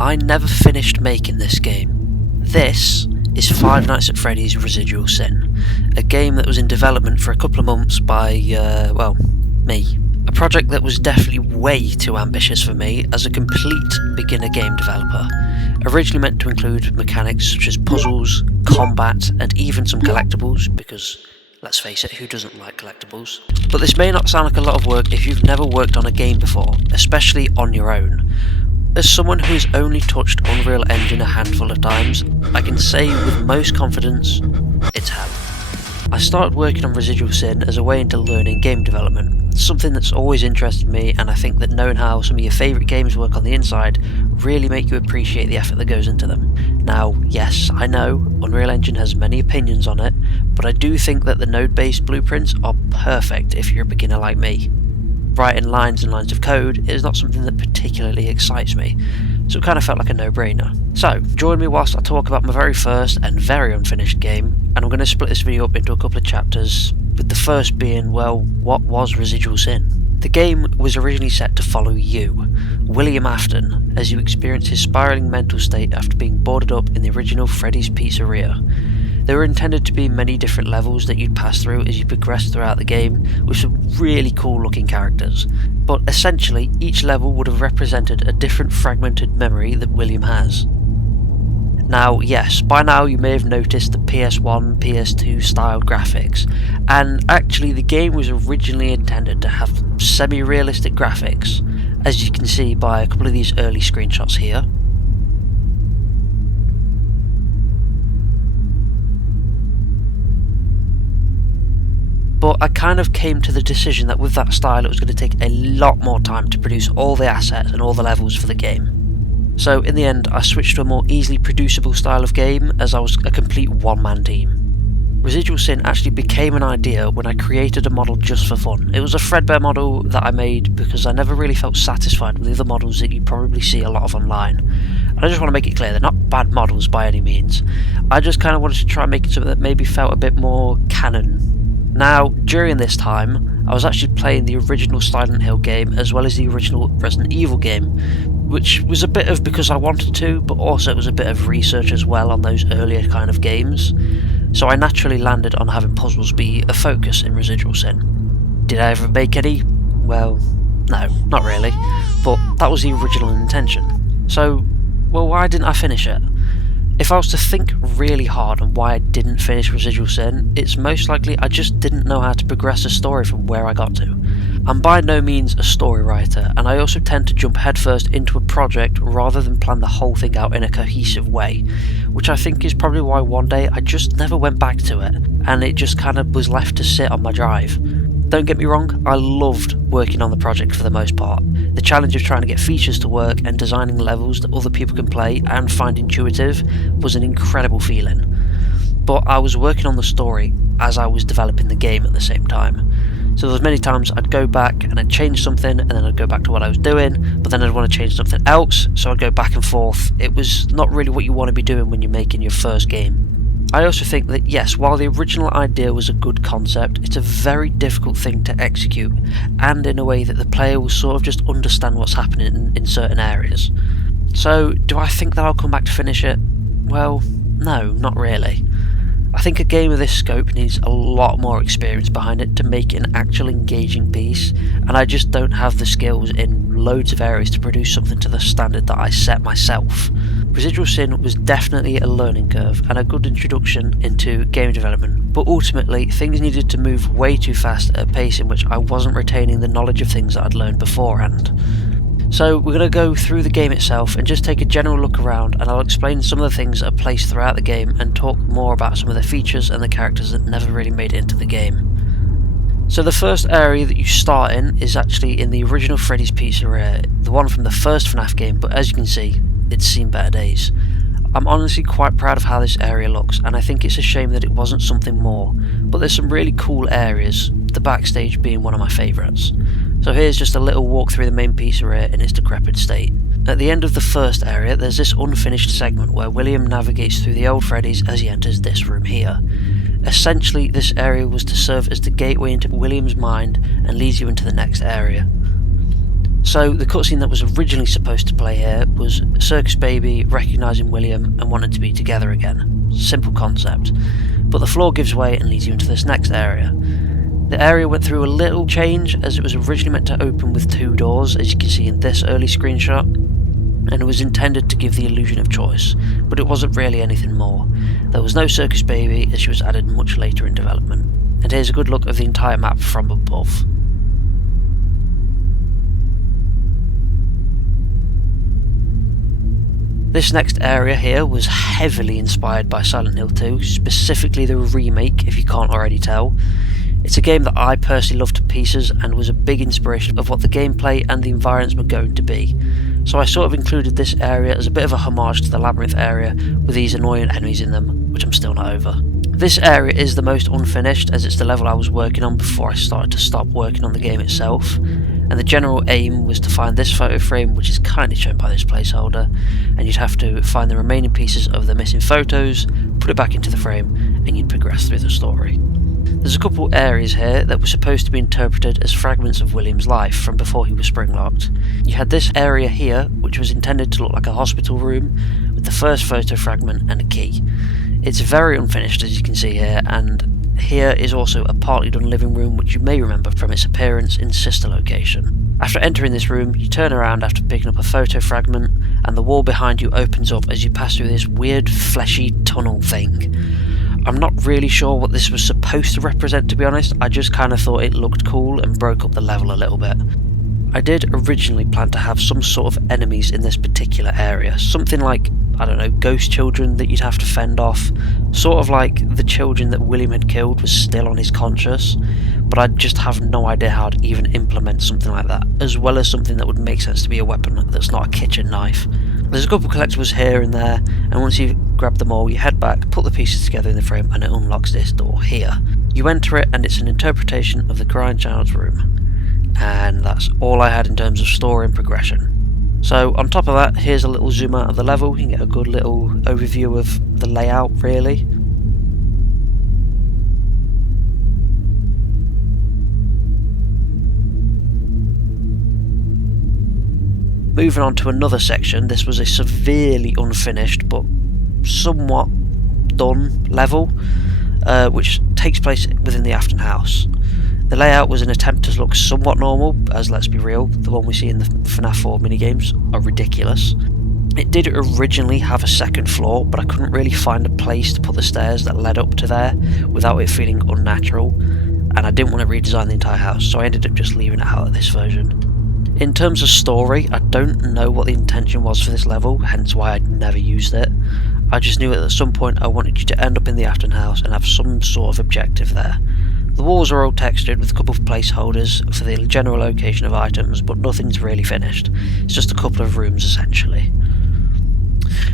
I never finished making this game. This is Five Nights at Freddy's Residual Sin, a game that was in development for a couple of months by, me. A project that was definitely way too ambitious for me as a complete beginner game developer. Originally meant to include mechanics such as puzzles, combat, and even some collectibles, because let's face it, who doesn't like collectibles? But this may not sound like a lot of work if you've never worked on a game before, especially on your own. As someone who has only touched Unreal Engine a handful of times, I can say with most confidence, it's hell. I started working on Residual Sin as a way into learning game development, something that's always interested me, and I think that knowing how some of your favourite games work on the inside really make you appreciate the effort that goes into them. Now, yes, I know, Unreal Engine has many opinions on it, but I do think that the node-based blueprints are perfect if you're a beginner like me. Writing lines and lines of code is not something that particularly excites me, so it kind of felt like a no-brainer. So, join me whilst I talk about my very first and very unfinished game, and I'm going to split this video up into a couple of chapters, with the first being, well, what was Residual Sin? The game was originally set to follow you, William Afton, as you experience his spiralling mental state after being boarded up in the original Freddy's Pizzeria. There were intended to be many different levels that you'd pass through as you progressed throughout the game, with some really cool looking characters. But essentially, each level would have represented a different fragmented memory that William has. Now, yes, by now you may have noticed the PS1, PS2 style graphics, and actually the game was originally intended to have semi-realistic graphics, as you can see by a couple of these early screenshots here. But I kind of came to the decision that with that style it was going to take a lot more time to produce all the assets and all the levels for the game. So in the end I switched to a more easily producible style of game as I was a complete one-man team. Residual Sin actually became an idea when I created a model just for fun. It was a Fredbear model that I made because I never really felt satisfied with the other models that you probably see a lot of online. And I just want to make it clear, they're not bad models by any means. I just kind of wanted to try and make it something that maybe felt a bit more canon. Now, during this time, I was actually playing the original Silent Hill game as well as the original Resident Evil game, which was a bit of because I wanted to, but also it was a bit of research as well on those earlier kind of games. So I naturally landed on having puzzles be a focus in Residual Sin. Did I ever make any? Well, no, not really, but that was the original intention. So, well, why didn't I finish it? If I was to think really hard on why I didn't finish Residual Sin, it's most likely I just didn't know how to progress a story from where I got to. I'm by no means a story writer, and I also tend to jump headfirst into a project rather than plan the whole thing out in a cohesive way, which I think is probably why one day I just never went back to it, and it just kind of was left to sit on my drive. Don't get me wrong, I loved working on the project for the most part. The challenge of trying to get features to work and designing levels that other people can play and find intuitive was an incredible feeling. But I was working on the story as I was developing the game at the same time. So there was many times I'd go back and I'd change something and then I'd go back to what I was doing, but then I'd want to change something else, so I'd go back and forth. It was not really what you want to be doing when you're making your first game. I also think that yes, while the original idea was a good concept, it's a very difficult thing to execute, and in a way that the player will sort of just understand what's happening in certain areas. So, do I think that I'll come back to finish it? Well, no, not really. I think a game of this scope needs a lot more experience behind it to make it an actual engaging piece, and I just don't have the skills in loads of areas to produce something to the standard that I set myself. Residual Sin was definitely a learning curve and a good introduction into game development, but ultimately things needed to move way too fast at a pace in which I wasn't retaining the knowledge of things that I'd learned beforehand. So we're going to go through the game itself and just take a general look around, and I'll explain some of the things that are placed throughout the game and talk more about some of the features and the characters that never really made it into the game. So the first area that you start in is actually in the original Freddy's Pizzeria, the one from the first FNAF game, but as you can see, it's seen better days. I'm honestly quite proud of how this area looks, and I think it's a shame that it wasn't something more, but there's some really cool areas, the backstage being one of my favourites. So here's just a little walk through the main pizzeria in its decrepit state. At the end of the first area, there's this unfinished segment where William navigates through the old Freddy's as he enters this room here. Essentially, this area was to serve as the gateway into William's mind and leads you into the next area. So the cutscene that was originally supposed to play here was Circus Baby recognising William and wanting to be together again. Simple concept. But the floor gives way and leads you into this next area. The area went through a little change as it was originally meant to open with 2 doors, as you can see in this early screenshot, and it was intended to give the illusion of choice, but it wasn't really anything more. There was no Circus Baby as she was added much later in development. And here's a good look of the entire map from above. This next area here was heavily inspired by Silent Hill 2, specifically the remake if you can't already tell. It's a game that I personally loved to pieces and was a big inspiration of what the gameplay and the environments were going to be. So I sort of included this area as a bit of a homage to the Labyrinth area with these annoying enemies in them, which I'm still not over. This area is the most unfinished as it's the level I was working on before I started to stop working on the game itself, and the general aim was to find this photo frame, which is kindly shown by this placeholder, and you'd have to find the remaining pieces of the missing photos, put it back into the frame, and you'd progress through the story. There's a couple areas here that were supposed to be interpreted as fragments of William's life from before he was spring-locked. You had this area here, which was intended to look like a hospital room, with the first photo fragment and a key. It's very unfinished as you can see here, and here is also a partly done living room which you may remember from its appearance in Sister Location. After entering this room, you turn around after picking up a photo fragment, and the wall behind you opens up as you pass through this weird fleshy tunnel thing. I'm not really sure what this was supposed to represent, to be honest. I just kind of thought it looked cool and broke up the level a little bit. I did originally plan to have some sort of enemies in this particular area, something like, I don't know, ghost children that you'd have to fend off, sort of like the children that William had killed was still on his conscience, but I just have no idea how to even implement something like that, as well as something that would make sense to be a weapon that's not a kitchen knife. There's a couple of collectibles here and there, and once you've grabbed them all, you head back, put the pieces together in the frame, and it unlocks this door here. You enter it, and it's an interpretation of the Grindchild's room. And that's all I had in terms of story and progression. So on top of that, here's a little zoom out of the level. You can get a good little overview of the layout really. Moving on to another section, this was a severely unfinished but somewhat done level, which takes place within the Afton house. The layout was an attempt to look somewhat normal, as let's be real, the one we see in the FNAF 4 minigames are ridiculous. It did originally have a second floor, but I couldn't really find a place to put the stairs that led up to there without it feeling unnatural, and I didn't want to redesign the entire house, so I ended up just leaving it out of this version. In terms of story, I don't know what the intention was for this level, hence why I'd never used it. I just knew that at some point I wanted you to end up in the Afton house and have some sort of objective there. The walls are all textured with a couple of placeholders for the general location of items, but nothing's really finished. It's just a couple of rooms essentially.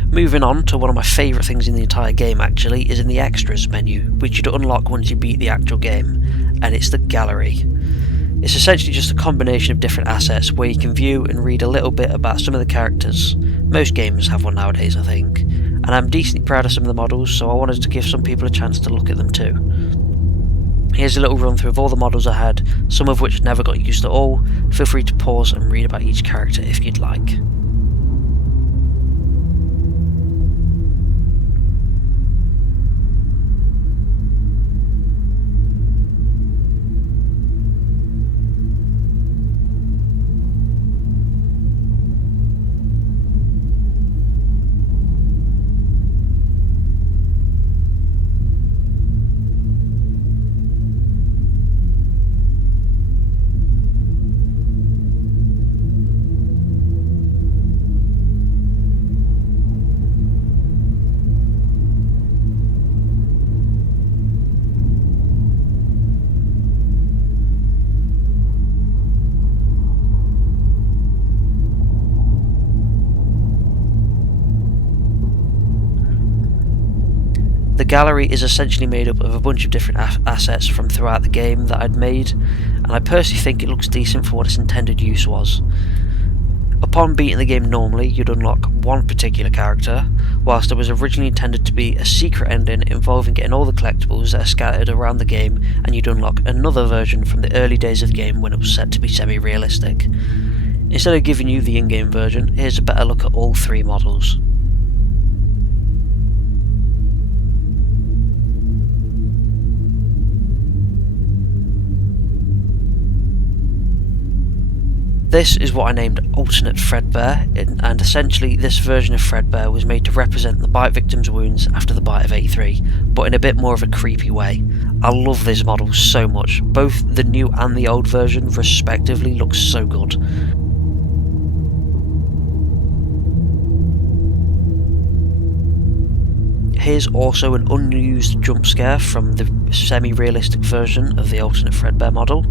Moving on to one of my favourite things in the entire game actually is in the extras menu, which you'd unlock once you beat the actual game, and it's the gallery. It's essentially just a combination of different assets where you can view and read a little bit about some of the characters. Most games have one nowadays I think, and I'm decently proud of some of the models, so I wanted to give some people a chance to look at them too. Here's a little run through of all the models I had, some of which never got used at all. Feel free to pause and read about each character if you'd like. The gallery is essentially made up of a bunch of different assets from throughout the game that I'd made, and I personally think it looks decent for what its intended use was. Upon beating the game normally, you'd unlock one particular character, whilst it was originally intended to be a secret ending involving getting all the collectibles that are scattered around the game, and you'd unlock another version from the early days of the game when it was set to be semi-realistic. Instead of giving you the in-game version, here's a better look at all 3 models. This is what I named Alternate Fredbear, and essentially this version of Fredbear was made to represent the bite victim's wounds after the bite of A3, but in a bit more of a creepy way. I love this model so much, both the new and the old version respectively look so good. Here's also an unused jump scare from the semi-realistic version of the Alternate Fredbear model.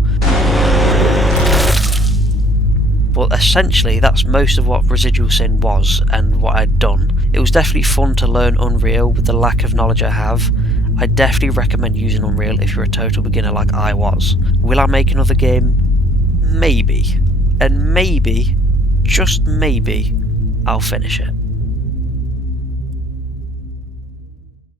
But essentially that's most of what Residual Sin was and what I'd done. It was definitely fun to learn Unreal with the lack of knowledge I have. I definitely recommend using Unreal if you're a total beginner like I was. Will I make another game? Maybe. And maybe, just maybe, I'll finish it.